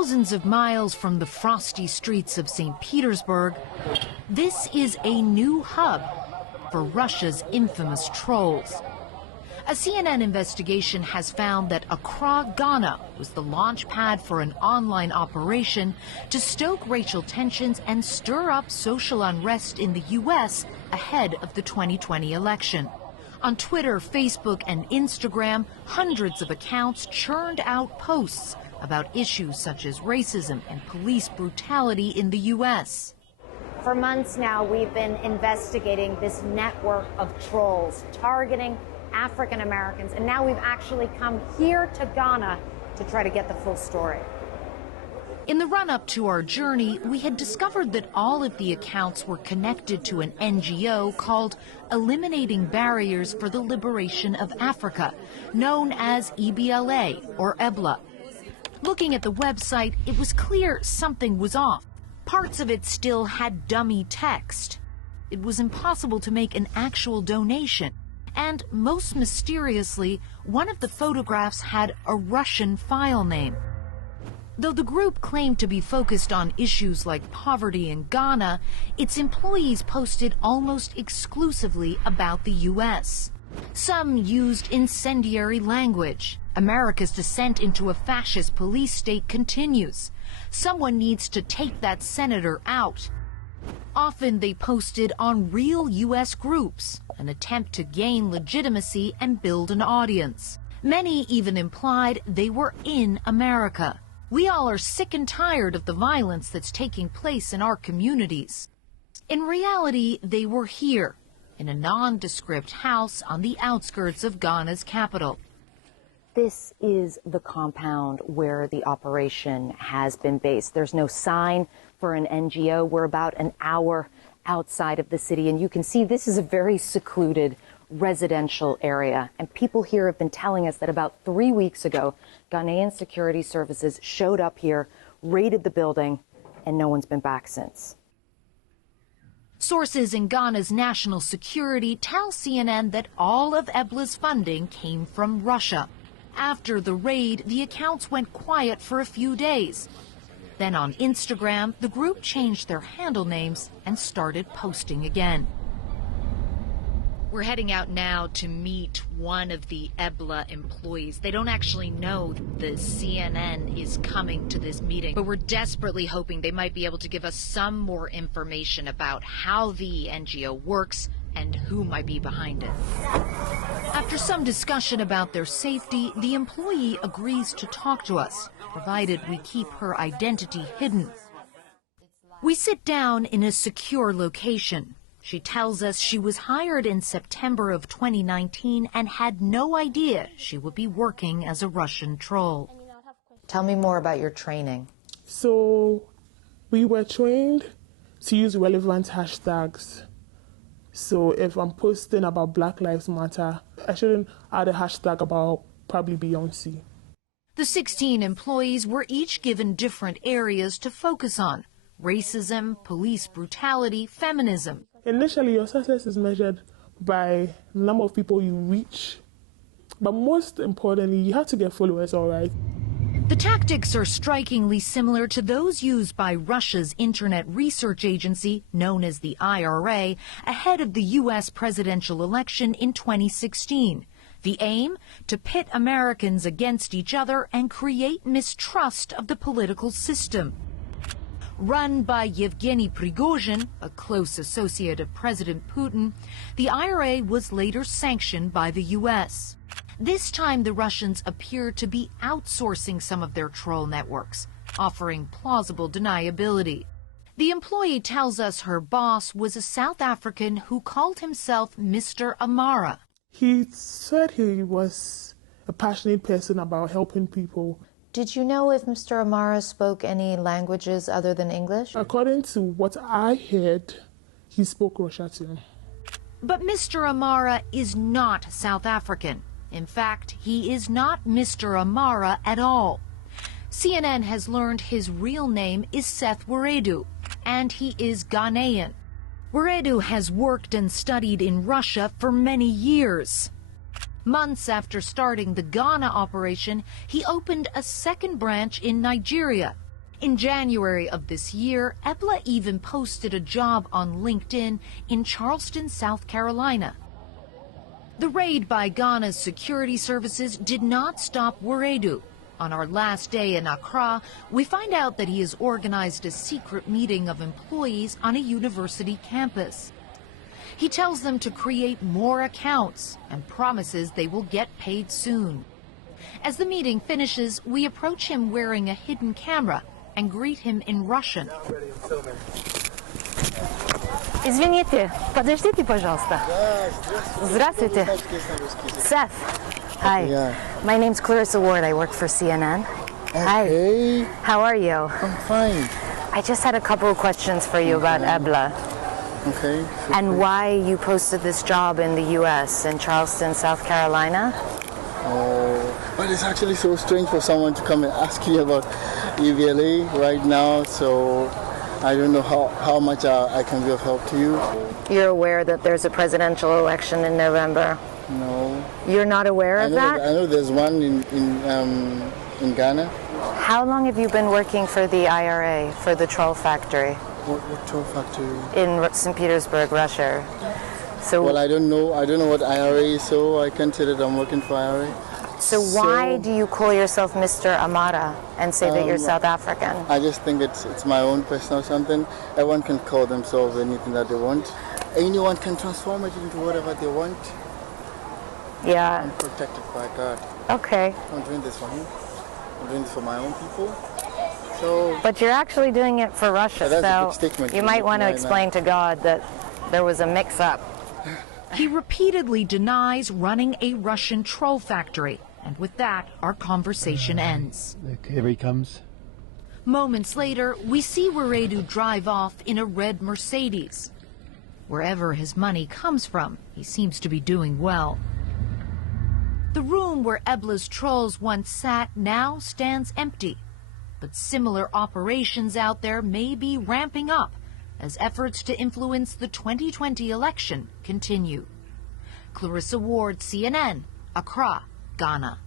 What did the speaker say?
Thousands of miles from the frosty streets of St. Petersburg, this is a new hub for Russia's infamous trolls. A CNN investigation has found that Accra, Ghana, was the launch pad for an online operation to stoke racial tensions and stir up social unrest in the U.S. ahead of the 2020 election. On Twitter, Facebook, and Instagram, hundreds of accounts churned out posts about issues such as racism and police brutality in the U.S. For months now, we've been investigating this network of trolls targeting African Americans, and now we've actually come here to Ghana to try to get the full story. In the run-up to our journey, we had discovered that all of the accounts were connected to an NGO called Eliminating Barriers for the Liberation of Africa, known as EBLA or EBLA. Looking at the website, it was clear something was off. Parts of it still had dummy text. It was impossible to make an actual donation. And most mysteriously, one of the photographs had a Russian file name. Though the group claimed to be focused on issues like poverty in Ghana, its employees posted almost exclusively about the U.S. Some used incendiary language. America's descent into a fascist police state continues. Someone needs to take that senator out. Often they posted on real U.S. groups, an attempt to gain legitimacy and build an audience. Many even implied they were in America. We all are sick and tired of the violence that's taking place in our communities. In reality, they were here, in a nondescript house on the outskirts of Ghana's capital. This is the compound where the operation has been based. There's no sign for an NGO. We're about an hour outside of the city, and you can see this is a very secluded residential area. And people here have been telling us that about 3 weeks ago, Ghanaian security services showed up here, raided the building, and no one's been back since. Sources in Ghana's national security tell CNN that all of EBLA's funding came from Russia. After the raid, the accounts went quiet for a few days. Then on Instagram, the group changed their handle names and started posting again. We're heading out now to meet one of the EBLA employees. They don't actually know the CNN is coming to this meeting, but we're desperately hoping they might be able to give us some more information about how the NGO works and who might be behind it. After some discussion about their safety, the employee agrees to talk to us, provided we keep her identity hidden. We sit down in a secure location. She tells us she was hired in September of 2019 and had no idea she would be working as a Russian troll. Tell me more about your training. So we were trained to use relevant hashtags. So if I'm posting about Black Lives Matter, I shouldn't add a hashtag about probably Beyonce. The 16 employees were each given different areas to focus on: racism, police brutality, feminism. Initially, your success is measured by the number of people you reach. But most importantly, you have to get followers, all right? The tactics are strikingly similar to those used by Russia's Internet Research Agency, known as the IRA, ahead of the U.S. presidential election in 2016. The aim? To pit Americans against each other and create mistrust of the political system. Run by Yevgeny Prigozhin, a close associate of President Putin, the IRA was later sanctioned by the U.S. This time, the Russians appear to be outsourcing some of their troll networks, offering plausible deniability. The employee tells us her boss was a South African who called himself Mr. Amara. He said he was a passionate person about helping people. Did you know if Mr. Amara spoke any languages other than English? According to what I heard, he spoke Russian too. But Mr. Amara is not South African. In fact, he is not Mr. Amara at all. CNN has learned his real name is Seth Weredu, and he is Ghanaian. Weredu has worked and studied in Russia for many years. Months after starting the Ghana operation, he opened a second branch in Nigeria. In January of this year, Ebla even posted a job on LinkedIn in Charleston, South Carolina. The raid by Ghana's security services did not stop Wuredu. On our last day in Accra, we find out that he has organized a secret meeting of employees on a university campus. He tells them to create more accounts and promises they will get paid soon. As the meeting finishes, we approach him wearing a hidden camera and greet him in Russian. Извините, подождите, пожалуйста. Здравствуйте. Seth. Hi. Yeah. My name's Clarissa Ward. I work for CNN. Hey. Hi. How are you? I'm fine. I just had a couple of questions for you about Ebla Okay. and why you posted this job in the U.S. in Charleston, South Carolina. Oh, but it's actually so strange for someone to come and ask you about EVLA right now, so I don't know how much I can be of help to you. You're aware that there's a presidential election in November? No. You're not aware of that? I know there's one in Ghana. How long have you been working for the IRA, for the troll factory? What toll factory? In St. Petersburg, Russia. So, Well, I don't know what IRA is, so I can't say that I'm working for IRA. so why do you call yourself Mr. Amara and say that you're South African? I just think it's my own personal something. Everyone can call themselves anything that they want. Anyone can transform it into whatever they want. Yeah. I'm protected by God. Okay. I'm doing this for him. I'm doing this for my own people. So, But you're actually doing it for Russia, that's a big so statement you to might make want to right explain to God that there was a mix-up. He repeatedly denies running a Russian troll factory. And with that, our conversation ends. Here he comes. Moments later, we see Wuredu drive off in a red Mercedes. Wherever his money comes from, he seems to be doing well. The room where Ebla's trolls once sat now stands empty. But similar operations out there may be ramping up as efforts to influence the 2020 election continue. Clarissa Ward, CNN, Accra, Ghana.